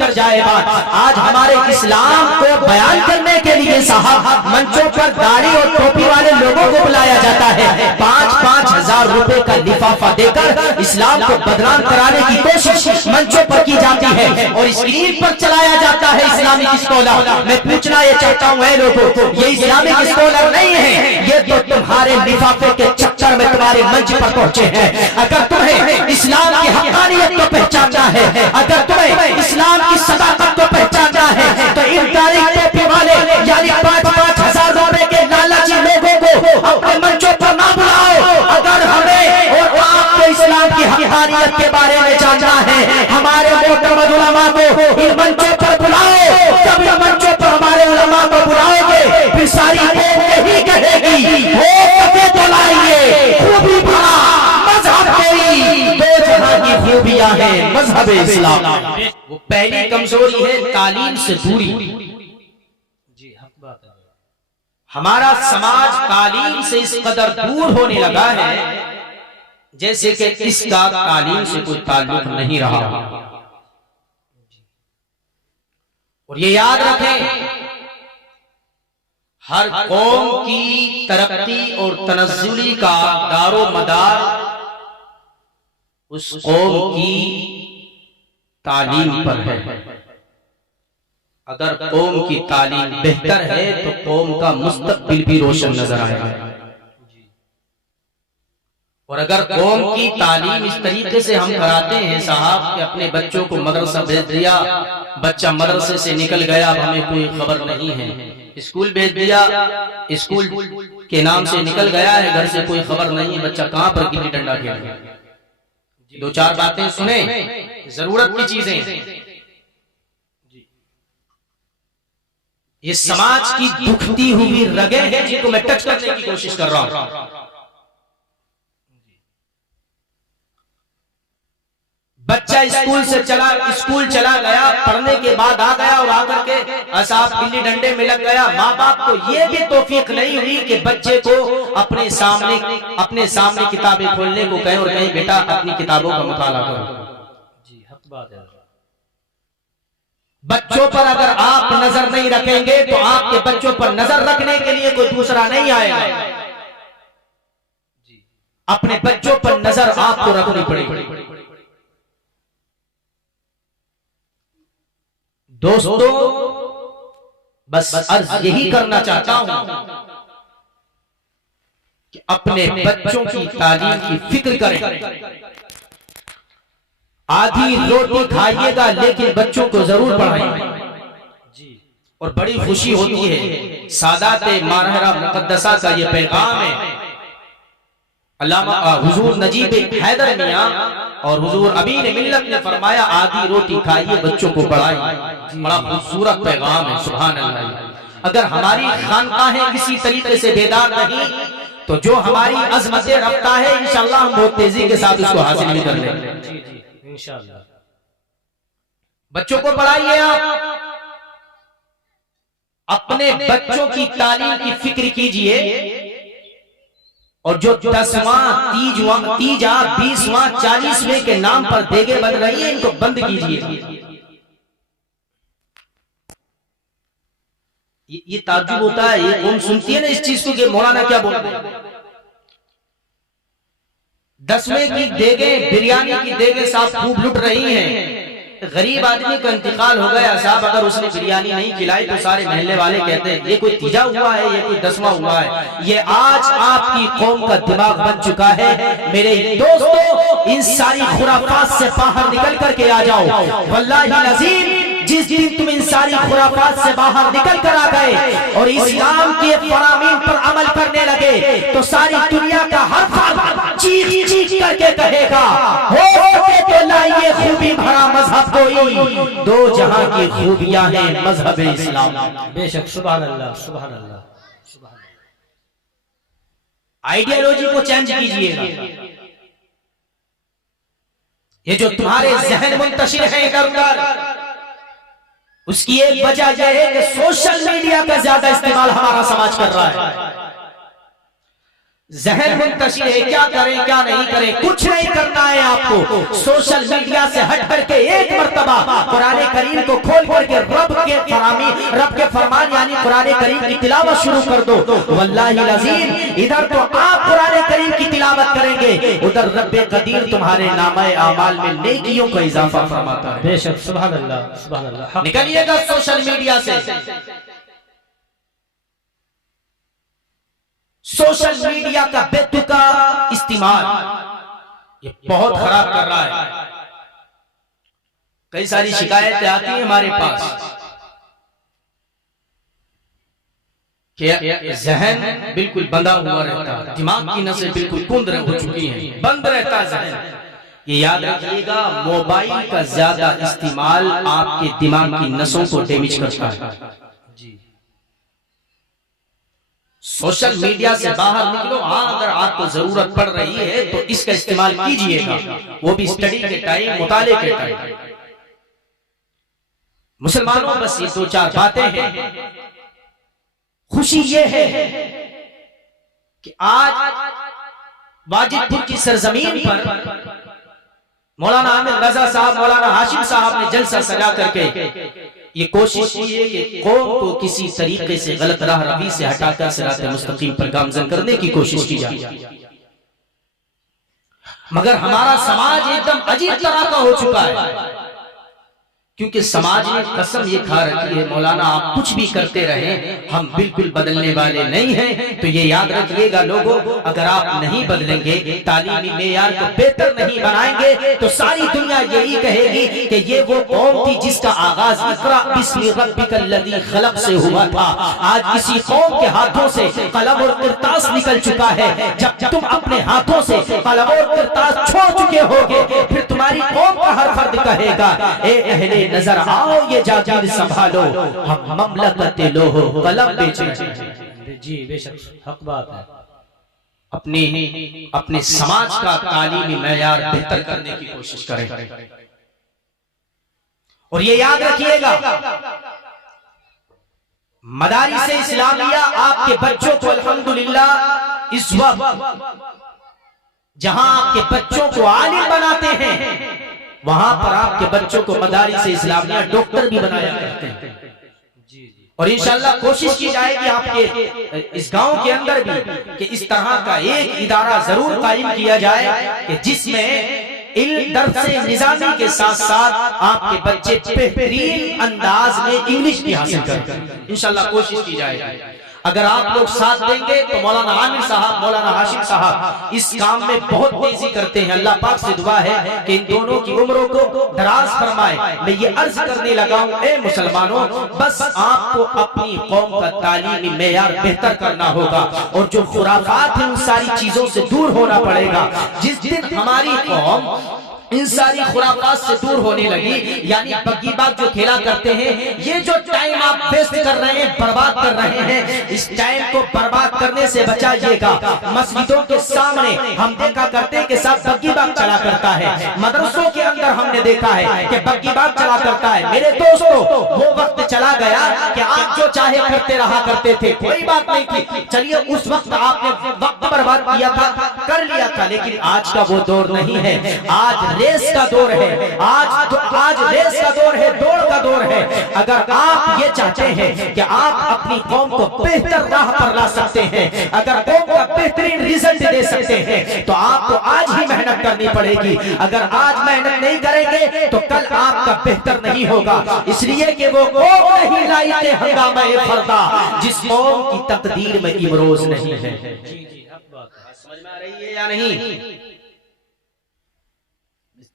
कर जाए बात। आज हमारे इस्लाम को बयान करने के लिए साहब मंचों पर दाढ़ी और टोपी वाले लोगों को बुलाया जाता है। 5-5 हजार रुपए का लिफाफा देकर इस्लाम को बदनाम कराने की कोशिश मंचों पर की जाती है और स्क्रीन पर चलाया जाता है इस्लामिक स्कॉलर। मैं पूछना ये चाहता हूँ लोगों, ये इस्लामिक स्कॉलर नहीं है, ये तो तुम्हारे लिफाफे के चक्कर में तुम्हारे मंच पर पहुंचे हैं। अगर तुम्हें इस्लाम की हक़ानियत को पहचानना है, अगर तुम्हें इस्लाम की सदाकत को पहचानना है, तो इन तारीख टोपी वाले यानी 5-5 हजार रुपए के लालची लोगों को अपने मंचों पर ना बुलाओ। अगर हमें और आपको इस्लाम की हक़ानियत के बारे में जानना है, हमारे मोहतरम उलमा को इन मंचों पर बुलाओ। जब इन मंचों पर हमारे उलमा को बुलाओगे फिर सारी कौम यही कहेगी, वो कभी तो लाइए खूबी भरा मजहब कोई, दो जहां की खूबियां हैं मजहब इस्लाम। वो पहली कमजोरी है तालीम से दूरी। जी हक बात है। हमारा समाज तालीम से इस कदर दूर होने लगा है जैसे कि इसका तालीम से कोई ताल्लुक नहीं रहा। और ये याद रखें, हर कौम की तरक्की और तनज़्ज़ुली का दारो मदार उस कौम की तालीम पर है। अगर कौम की तालीम बेहतर है तो कौम का मुस्तक़बिल भी रोशन नजर आएगा। और अगर कौम की तालीम इस तरीके से हम कराते हैं साहब कि अपने बच्चों को मदरसा भेज दिया, बच्चा मदरसे से निकल गया, अब हमें कोई खबर नहीं है, स्कूल भेज दिया, स्कूल के नाम से निकल गया है, घर से कोई खबर नहीं है, बच्चा कहां पर गिल्ली डंडा खेल रहा है। 2-4 बातें सुने, जरूरत की चीजें। ये समाज की दुखती हुई रगें हैं जिनको मैं टच करने की कोशिश कर रहा हूं। बच्चा स्कूल चला गया, पढ़ने के बाद आ गया और आकर के साहब गिल्ली डंडे में लग गया। माँ बाप को यह भी तौफीक नहीं हुई कि बच्चे को अपने सामने किताबें खोलने को कहें और कहें बेटा अपनी किताबों का मुताला करो। जी हक बात है। बच्चों पर अगर आप नजर नहीं रखेंगे तो आपके बच्चों पर नजर रखने के लिए कोई दूसरा नहीं आएगा। अपने बच्चों पर नजर आपको रखनी पड़ेगी। दोस्तों बस अर्ज यही करना चाहता हूं कि अपने बच्चों की तालीम की फिक्र करें। आधी रोटी खाइएगा लेकिन बच्चों को जरूर पढ़ाइए। और बड़ी खुशी होती है, सादाते मारहरा मुकद्दसा का ये पैगाम है। अल्लामा हुजूर नजीब हैदर मियां और हुजूर अमीन मिल्लत ने फरमाया आधी रोटी खाइए बच्चों को पढ़ाइए। बड़ा खूबसूरत पैगाम है, सुभान अल्लाह। अगर हमारी खानकाहें किसी तरीके से बेदार नहीं तो जो हमारी अज़मतें रखता है इंशाअल्लाह हम बहुत तेजी के साथ उसको हासिल भी कर लेंगे इंशाअल्लाह। बच्चों को पढ़ाइए, आप अपने बच्चों की तालीम की फिक्र कीजिए। और जो 10वां, 30वां, 20वां, 40वें के नाम पर देगे बन रही है, इनको बंद कीजिए। ये ताज्जुब होता है, ये कौन सुनती है ना इस चीज को कि मौलाना क्या बोल रहे हैं। 10वें की देगे, बिरयानी की देगे साहब खूब लुट रही हैं। गरीब आदमी का इंतकाल हो गया साहब, अगर उसने बिरयानी नहीं खिलाई तो सारे मोहल्ले वाले कहते हैं ये कोई तीजा हुआ है, ये कोई 10वां हुआ है। ये आज आपकी कौम का दिमाग बन चुका है। मेरे दोस्तों, इन सारी खुराफात से बाहर निकल करके आ जाओ। वल्लाही अज़ीम, जिस दिन तुम इन सारी खुराफात से बाहर निकल कर आ गए और इस्लाम के फरामीन पर अमल करने लगे तो सारी दुनिया का हर फर्द चीख चीख करके कहेगा हो सके तो लाइए खूबी भरा मजहब कोई, दो जहां की खूबियां हैं मजहब इस्लाम। बेशक, सुभान अल्लाह, सुभान अल्लाह, सुभान अल्लाह। आइडियोलॉजी को चेंज कीजिएगा। ये जो तुम्हारे जहन मुंतशिर है इधर-उधर, उसकी एक वजह यह है कि सोशल मीडिया का ज्यादा इस्तेमाल हमारा समाज कर रहा है। जहन मुंतशिर है, क्या करें क्या नहीं करें। कुछ नहीं करना है आपको, सोशल मीडिया से हट करके एक मर्तबा कुरान करीम को खोल करके रब के फरमान यानी कुरान करीम की तिलावत शुरू कर दो। वल्लाही अज़ीम, इधर तो आप कुरान करीम की तिलावत करेंगे, उधर रब्बे कदीर तुम्हारे नामे आमाल में नेकियों का इजाफा फरमाता है। बेशक, सुभान अल्लाह, सुभान अल्लाह। निकलिएगा सोशल मीडिया से। सोशल मीडिया का बेतुका इस्तेमाल ये बहुत खराब कर रहा है। कई सारी शिकायतें आती हैं हमारे पास कि जहन बिल्कुल बंधा हुआ रहता है, दिमाग की नसें बिल्कुल कुंद हो चुकी हैं, बंद रहता है जहन। ये याद रखिएगा, मोबाइल का ज्यादा इस्तेमाल आपके दिमाग की नसों को डैमेज करता है। सोशल मीडिया से बाहर निकलो। हाँ, अगर आपको जरूरत पड़ रही है तो इसका इस्तेमाल कीजिएगा, वो भी स्टडी के टाइम, मुताले के टाइम। मुसलमानों, बस ये दो चार बातें हैं। खुशी ये है कि आज वाजिदपुर की सरजमीन पर मौलाना आमिर रजा साहब, मौलाना हाशिम साहब ने जलसा सजा करके ये कोशिश की है कि कौम को किसी तरीके से गलत राह रवी से हटाकर सिरात मुस्तकीम पर गामजन करने की कोशिश की जाए। मगर हमारा समाज एकदम अजीब तरह का हो चुका है, क्योंकि समाज ने कसम ये खा रखी है, मौलाना आप कुछ भी करते रहें, हम बिल्कुल बदलने वाले नहीं हैं। तो ये याद रखिएगा लोगों, अगर आप नहीं बदलेंगे, तालीमी मेयार को बेहतर नहीं बनाएंगे, तो सारी दुनिया यही कहेगी कि ये वो कौम थी जिसका आगाज इक़रा बिस्मि रब्बिकल लज़ी खलक़ से हुआ था। आज इसी कौम के हाथों से कलम और किरतास निकल चुका है। जब तुम अपने हाथों से कलम और किरतास छोड़ चुके होगे, फिर तुम्हारी कौम का हर फर्द कहेगा, ए अहले नजर आओ ये जागीर संभालो, हम ममलकत लोहो कलम बेचे। जी बेशक, हक बात है। अपने समाज का तालीमी मेयार बेहतर करने की कोशिश करें। और ये याद रखिएगा, मदारिस इस्लामिया आपके बच्चों को अल्हम्दुलिल्लाह इस वक्त जहां आपके बच्चों को आलिम बनाते हैं, वहां पर आपके बच्चों को मदारिस इस्लामिया डॉक्टर भी बनाया करते हैं। और इंशाअल्लाह कोशिश की जाएगी आपके इस गांव के अंदर भी कि इस तरह का एक इदारा जरूर कायम किया जाए कि जिसमें इल्म दर्स निज़ामी के साथ साथ आपके बच्चे बेहतरीन अंदाज में इंग्लिश भी हासिल करें। इंशाअल्लाह कोशिश की जाएगी। अगर आप लोग साथ देंगे तो मौलाना आमिर साहब, मौलाना हाशिम साहब इस काम में बहुत तेजी करते हैं। अल्लाह पाक से दुआ है कि इन दोनों की उम्रों को दराज फरमाए। मैं ये अर्ज करने लगा हूं, ए मुसलमानों, बस आपको अपनी कौम का तालीमी मेयार बेहतर करना होगा और जो खुराफात है उन सारी चीजों से दूर होना पड़ेगा। जिस दिन हमारी कौम इन सारी खुराफात से दूर होने लगी, यानी बग्गी बाग जो खेला करते हैं, ये जो टाइम आप वेस्ट कर रहे हैं, बर्बाद कर रहे हैं, इस टाइम को बर्बाद करने से बचाइएगा। मस्जिदों के सामने हम देखा करते हैं कि साथ बग्गी बाग चला करता है, मदरसों के अंदर हमने देखा है कि बग्गी बाग चला करता है। मेरे दोस्तों, वो वक्त चला गया कि आप जो चाहे करते रहा करते थे, कोई बात नहीं थी। चलिए, उस वक्त आपने वक्त बर्बाद किया था, कर लिया था, लेकिन आज का वो दौर नहीं है। आज रेस का दौर है, आज रेस का दौर है, दौड़ का दौर है। अगर आप ये चाहते हैं कि आप अपनी कौम को बेहतर राह पर ला सकते हैं, अगर कौम का बेहतरीन रिजल्ट दे सकते हैं, तो आपको आज ही मेहनत करनी पड़ेगी। अगर आज मेहनत नहीं करेंगे तो कल आपका बेहतर नहीं होगा। इसलिए कि वो कौम नहीं लाई के हंगामा फरदा, जिस कौम की तकदीर में इमरोज नहीं है। समझ में आ रही है या नहीं?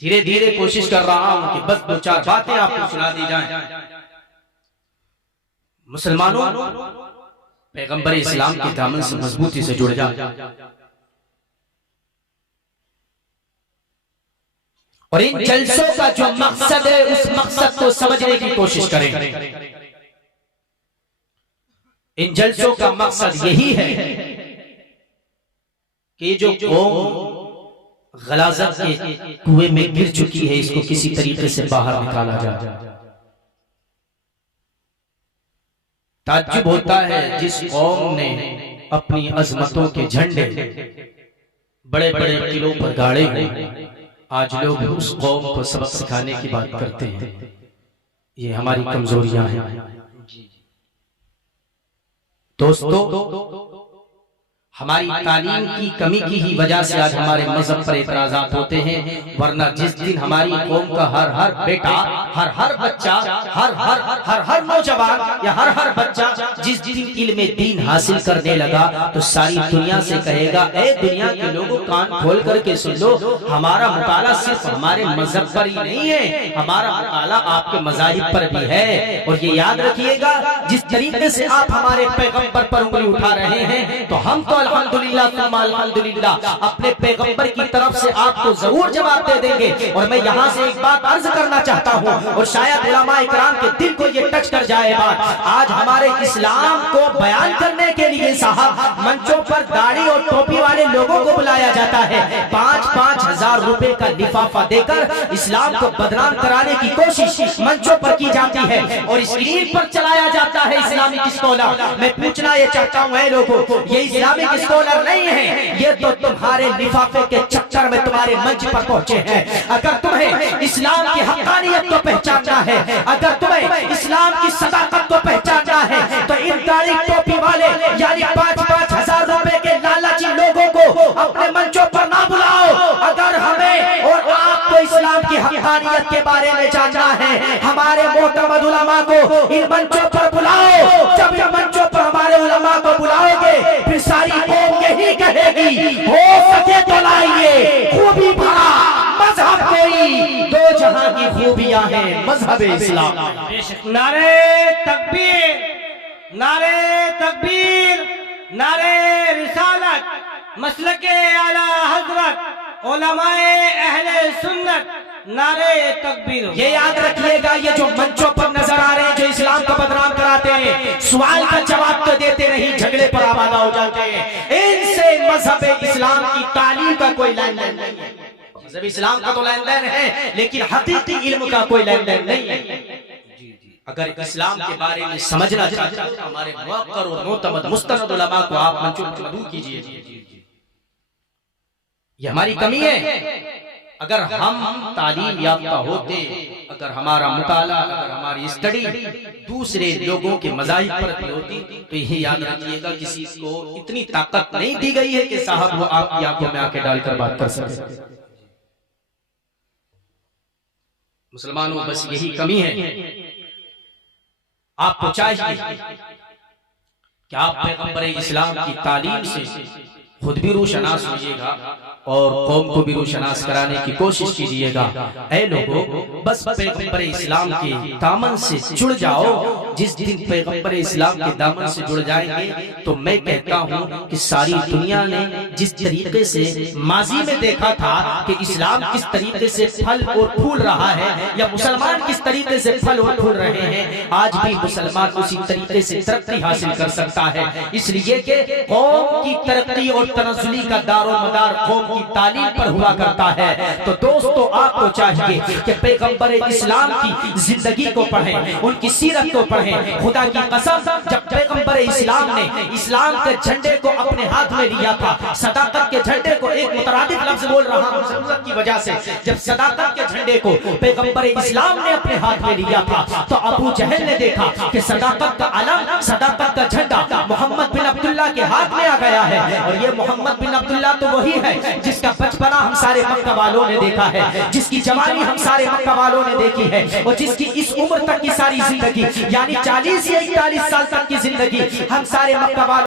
धीरे धीरे कोशिश कर रहा हूं कि बस दो चार बातें आपको सुना दी जाएं। मुसलमानों, पैगंबर इस्लाम के दामन से मजबूती से जुड़ जाए और इन जलसों का जो मकसद है, उस मकसद को समझने की कोशिश करें। इन जलसों का मकसद यही है कि जो कौम गलाजत के कुएं में गिर चुकी है, इसको किसी तरीके से बाहर निकाला जाए। ताज्जुब होता है जिस कौम ने अपनी अजमतों के झंडे बड़े बड़े किलों पर गाड़े हैं, आज लोग उस कौम को सबक सिखाने की बात करते हैं। ये हमारी कमजोरियां हैं। दोस्तों, हमारी तालीम की कमी की ही वजह से आज हमारे मजहब पर एतराजात होते हैं, वरना जिस दिन हमारी कौम का हर बेटा, हर बच्चा, हर नौजवान या हर बच्चा जिस दिन इल्म दीन हासिल करने लगा तो सारी दुनिया से कहेगा, ए दुनिया के लोगों कान खोल करके सुन लो, हमारा मुताला सिर्फ हमारे मजहब पर ही नहीं है, हमारा मुताला आपके मजाहिब पर भी है। और ये याद रखिएगा, जिस तरीके से आप हमारे पैगंबर पर उंगली उठा रहे हैं तो हम तो अल्हम्दुलिल्लाह अपने पैगंबर की तरफ से आपको जरूर जवाब दे देंगे। और मैं यहाँ से एक बात अर्ज करना चाहता हूँ और शायद उलमा इकराम के दिल को ये टच कर जाए बात, आज हमारे इस्लाम को बयान करने के लिए साहब मंचों पर दाढ़ी और टोपी वाले लोगों को बुलाया जाता है, 5-5 हजार रुपए का लिफाफा देकर इस्लाम को बदनाम कराने की कोशिश मंचों पर की जाती है और स्क्रीन पर चलाया जाता है इस्लामिक स्कॉलर। मैं पूछना ये चाहता हूँ लोगों, ये इस्लामिक स्कॉलर नहीं है, ये तो तुम्हारे लिफाफे के चक्कर में तुम्हारे मंच पर पहुंचे हैं। अगर तुम्हें इस्लाम की हक्कानियत को पहचानना है, अगर तुम्हें इस्लाम की सदाकत को पहचानना है तो इन दाढ़ी टोपी वाले यानी 5-5 हजार रुपए के लालची लोगों को अपने मंचों पर ना बुलाओ। अगर हमें और आपको इस्लाम की हक्कानियत के बारे में जानना है, हमारे मोहतरम उलमा को इन मंचों पर बुलाओ। जब इन मंचों पर हमारे उलमा को बुलाओगे फिर सारी कौम यही कहेगी, हो सके तो लाइए खूबी भरा मजहब, कोई दो जहां की खूबियां हैं मजहब इस्लाम। नारे तकबीर, नारे तकबीर, नारे रिसालत, मसलके आला हजरत उलमाए अहले सुन्नत, नारे तकबीर। ये याद रखिएगा, ये जो मंचों पर नजर आ रहे हैं जो इस्लाम को बदनाम कराते हैं, सवाल का जवाब तो देते नहीं, झगड़े पर आबादा हो जाते हैं। इनसे मजहब इस्लाम की तालीम का कोई लेन देन नहीं है। मजहब इस्लाम का तो लेन देन है लेकिन हकीकी इल्म का कोई लेन देन नहीं है। अगर इस्लाम के बारे में समझना चाहते हैं तो हमारे मुअक्कर और मोतमद मुस्तनद उलमा को आप मंचों पर मदऊ कीजिए। ये हमारी कमी है। अगर हम तालीम याफ्ता होते, अगर हमारा मुताला, अगर हमारी स्टडी दूसरे लोगों के मज़ाहिब पर भी होती तो यही याद रखिएगा, किसी को इतनी ताकत नहीं दी गई है कि साहब वो आपकी आंखों में आके डालकर बात कर सके। मुसलमानों, बस यही कमी है। आपको चाहिए कि आप पैगंबर इस्लाम की तालीम से खुद भी रूशनास होइएगा और कौम को भी रूशनास कराने की कोशिश कीजिएगा। ऐ लोगों, बस पैगंबर इस्लाम के दामन से जुड़ जाओ। जिस दिन पैगंबर इस्लाम के दामन से जुड़ जाएंगे तो मैं कहता हूँ कि सारी दुनिया ने जिस तरीके से माजी में देखा था कि इस्लाम किस तरीके से फल और फूल रहा है या मुसलमान किस तरीके से फल और फूल रहे हैं, आज भी मुसलमान उसी तरीके से तरक्की हासिल कर सकता है। इसलिए कि कौम की तरक्की और तनज़्ज़ुली का दारो मदार कौम की तालीम पर हुआ करता है। तो दोस्तों, आपको चाहिए कि पैगंबर इस्लाम की जिंदगी को पढ़ें, उनकी सीरत को पढ़ें। खुदा की कसम, जब पैगंबर इस्लाम ने इस्लाम के झंडे को अपने हाथ में लिया था, सदाकत के झंडे को, एक मुतरादिफ लफ्ज बोल रहा हूं जरूरत की वजह से, जब सदाकत के झंडे को पैगंबर इस्लाम ने अपने हाथ में लिया था तो अबू जहल ने देखा कि सदाकत का अलम, सदाकत का झंडा मोहम्मद बिन अब्दुल्ला के हाथ में आ गया है। और ये मोहम्मद बिन अब्दुल्ला तो वही है जिसका बचपना हम सारे मक्का वालों ने देखा है, जिसकी जवानी हम सारे मक्का वालों ने देखी है और जिसकी इस उम्र तक की सारी जिंदगी यानी 40 या 41 साल तक की जिंदगी हम सारे मक्का वालों